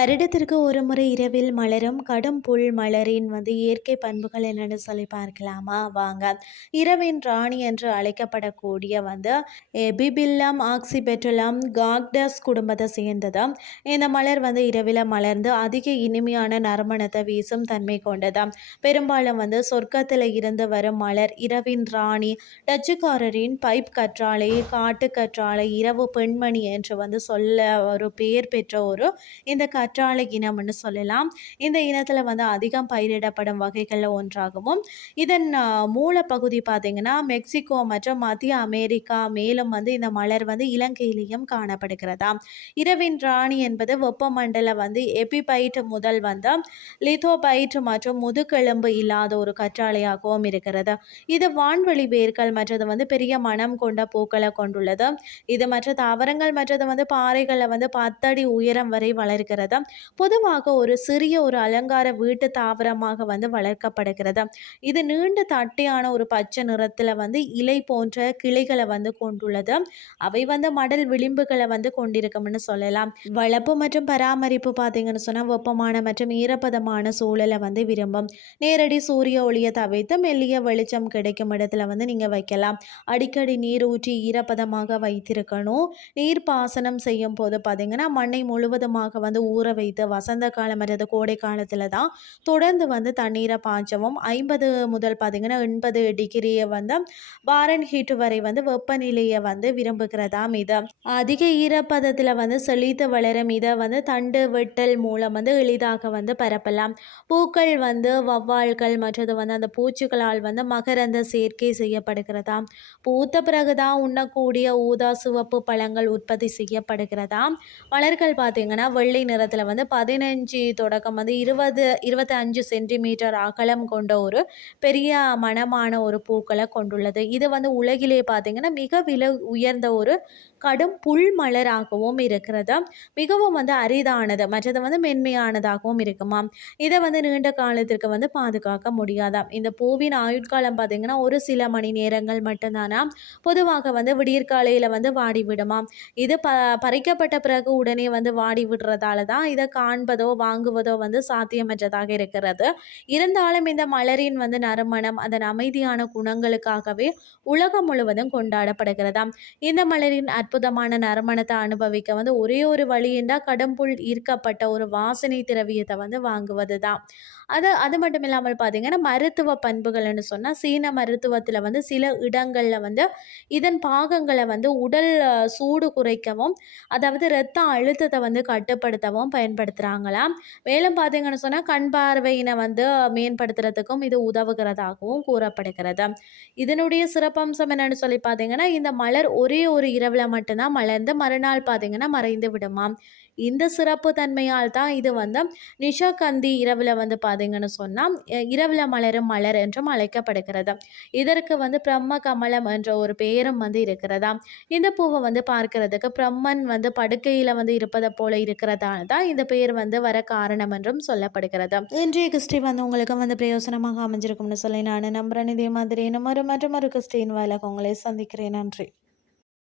வருடத்திற்கு ஒரு முறை இரவில் மலரும் கடும் புல் மலரின் வந்து இயற்கை பண்புகள் என்னென்னு சொல்லி பார்க்கலாமா? வாங்க. இரவின் ராணி என்று அழைக்கப்படக்கூடிய வந்து எபிபில்லம் ஆக்சிபெட்டுலம் காக்டஸ் குடும்பத்தை சேர்ந்தது. இந்த மலர் வந்து இரவில் மலர்ந்து அதிக இனிமையான நறுமணத்தை வீசும் தன்மை கொண்டது. பெரும்பாலும் வந்து சொர்க்கத்தில் இருந்து வரும் மலர் இரவின் ராணி டச்சுக்காரரின் பைப் கற்றாழை காட்டு கற்றாழை இரவு பெண்மணி என்று வந்து சொல்ல ஒரு பெயர் பெற்ற ஒரு இந்த கற்றாழை இனம்னு சொல்லலாம். இந்த இனத்தில் வந்து அதிகம் பயிரிடப்படும் வகைகளில் ஒன்றாகவும் இதன் மூலப்பகுதி பார்த்திங்கன்னா மெக்சிகோ மற்றும் மத்திய அமெரிக்கா மேலும் வந்து இந்த மலர் வந்து இலங்கையிலையும் காணப்படுகிறதா? இரவின் ராணி என்பது வெப்பமண்டல வந்து எபிபைட் முதல் வந்து லிதோபைட் மற்றும் முதுகெலும்பு இல்லாத ஒரு கற்றாழையாகவும் இருக்கிறது. இது வான்வெளி வேர்கள் மற்றது வந்து பெரிய மனம் கொண்ட பூக்களை கொண்டுள்ளது. இது மற்ற தாவரங்கள் மற்றது வந்து பாறைகளை வந்து பத்தடி உயரம் வரை வளர்கிறது. பொதுவாக ஒரு சிறிய ஒரு அலங்கார வீட்டு தாவரமாக வந்து வளர்க்கப்படுகிறது. இது நீண்ட தட்டையான ஒரு பச்சை நிறத்தில் வந்து இலை போன்ற கிளைகளை வந்து கொண்டுள்ளது. அவை வந்து மடல் விளிம்புகளை வந்து கொண்டிருக்கும்னு சொல்லலாம். வளர்ப்பு மற்றும் பராமரிப்பு பார்த்தீங்கன்னு சொன்னால் வெப்பமான மற்றும் ஈரப்பதமான சூழலை வந்து விரும்பும். நேரடி சூரிய ஒளியை தவிர்த்து மெல்லிய வெளிச்சம் கிடைக்கும் இடத்துல வந்து நீங்கள் வைக்கலாம். அடிக்கடி நீர் ஊற்றி ஈரப்பதமாக வைத்திருக்கணும். நீர் பாசனம் செய்யும் போது பார்த்தீங்கன்னா மண்ணை முழுவதுமாக வந்து ஊற வைத்து வசந்த காலம் அல்லது கோடை காலத்தில் தான் தொடர்ந்து வந்து தண்ணீரை பாய்ச்சவும் ஐம்பது முதல் பார்த்திங்கன்னா எண்பது டிகிரியை வந்து பாரன் ஹீட் வரை வந்து வெப்பநிலையை வந்து விரும்புகிறதாம் இது. அதிக ஈரப்பதத்தில் வந்து செழித்து வளரும் இதை வந்து தண்டு வெட்டல் மூலம் வந்து எளிதாக வந்து பரப்பலாம். பூக்கள் வந்து வவ்வாள்கள் மற்றது வந்து அந்த பூச்சிகளால் வந்து மகரந்த சேர்க்கை செய்யப்படுகிறதா பூத்த பிறகுதான் உண்ணக்கூடிய ஊதா சிவப்பு பழங்கள் உற்பத்தி செய்யப்படுகிறதா மலர்கள் பார்த்தீங்கன்னா வெள்ளை நிறத்தில் இடத்துல வந்து பதினஞ்சு தொடக்கம் வந்து இருபது இருபத்தி அஞ்சு சென்டிமீட்டர் அகலம் கொண்ட ஒரு பெரிய மனமான ஒரு பூக்களை கொண்டுள்ளது. இது வந்து உலகிலே பார்த்திங்கன்னா மிக விலை உயர்ந்த ஒரு கடும் புல் மலராகவும் இருக்கிறது. மிகவும் வந்து அரிதானது மற்றது வந்து மென்மையானதாகவும் இருக்குமா? இதை வந்து நீண்ட காலத்திற்கு வந்து பாதுகாக்க முடியாதாம் இந்த பூவின் ஆயுட்காலம் பார்த்திங்கன்னா ஒரு சில மணி நேரங்கள் மட்டும்தானா? பொதுவாக வந்து விடியற்காலையில் வந்து வாடி விடுமாம் இது ப பறிக்கப்பட்ட பிறகு உடனே வந்து வாடி விடுறதால தான் இதை காண்பதோ வாங்குவதோ வந்து சாத்தியமற்றதாக இருக்கிறது. இருந்தாலும் இந்த மலரின் வந்து நறுமணம் அதன் அமைதியான குணங்களுக்காகவே உலகம் முழுவதும் கொண்டாடப்படுகிறதாம். இந்த மலரின் அற்புதமான நறுமணத்தை அனுபவிக்க வந்து ஒரே ஒரு வழி என்றால் கடம்புள் ஈர்க்கப்பட்ட ஒரு வாசனை திரவியத்தை வந்து வாங்குவது தான் அது அது மட்டும் இல்லாமல் பார்த்தீங்கன்னா மருத்துவ பண்புகள்னு சொன்னால் சீன மருத்துவத்தில் வந்து சில இடங்களில் வந்து இதன் பாகங்களை வந்து உடல் சூடு குறைக்கவும் அதாவது இரத்த அழுத்தத்தை வந்து கட்டுப்படுத்தவும் பயன்படுத்துகிறாங்களாம் மேலும் பார்த்தீங்கன்னு சொன்னால் கண் பார்வையினை வந்து மேம்படுத்துறதுக்கும் இது உதவுகிறதாகவும் கூறப்படுகிறது. இதனுடைய சிறப்பம்சம் என்னென்னு சொல்லி பார்த்தீங்கன்னா இந்த மலர் ஒரே ஒரு இரவில் மட்டும்தான் மலர்ந்து மறுநாள் பார்த்தீங்கன்னா மறைந்து விடுமாம் இந்த சிறப்பு தன்மையால் தான் இது வந்து நிஷாகந்தி இரவில் வந்து பார்த்தீங்கன்னு சொன்னால் இரவில் மலரும் மலர் என்றும் அழைக்கப்படுகிறது. இதற்கு வந்து பிரம்ம கமலம் என்ற ஒரு பெயரும் வந்து இருக்கிறதா இந்த பூவை வந்து பார்க்கறதுக்கு பிரம்மன் வந்து படுக்கையில் வந்து இருப்பதை போல இருக்கிறதால தான் இந்த பெயர் வந்து வர காரணம் என்றும் சொல்லப்படுகிறது. இன்றைய கிறிஸ்டி வந்து உங்களுக்கு வந்து பிரயோசனமாக அமைஞ்சிருக்கும்னு சொல்லி நான் நம்புறேன். இதே மாதிரி இன்னும் ஒரு மற்றும் ஒரு கிறிஸ்டின் வாயிலாக உங்களை சந்திக்கிறேன். நன்றி.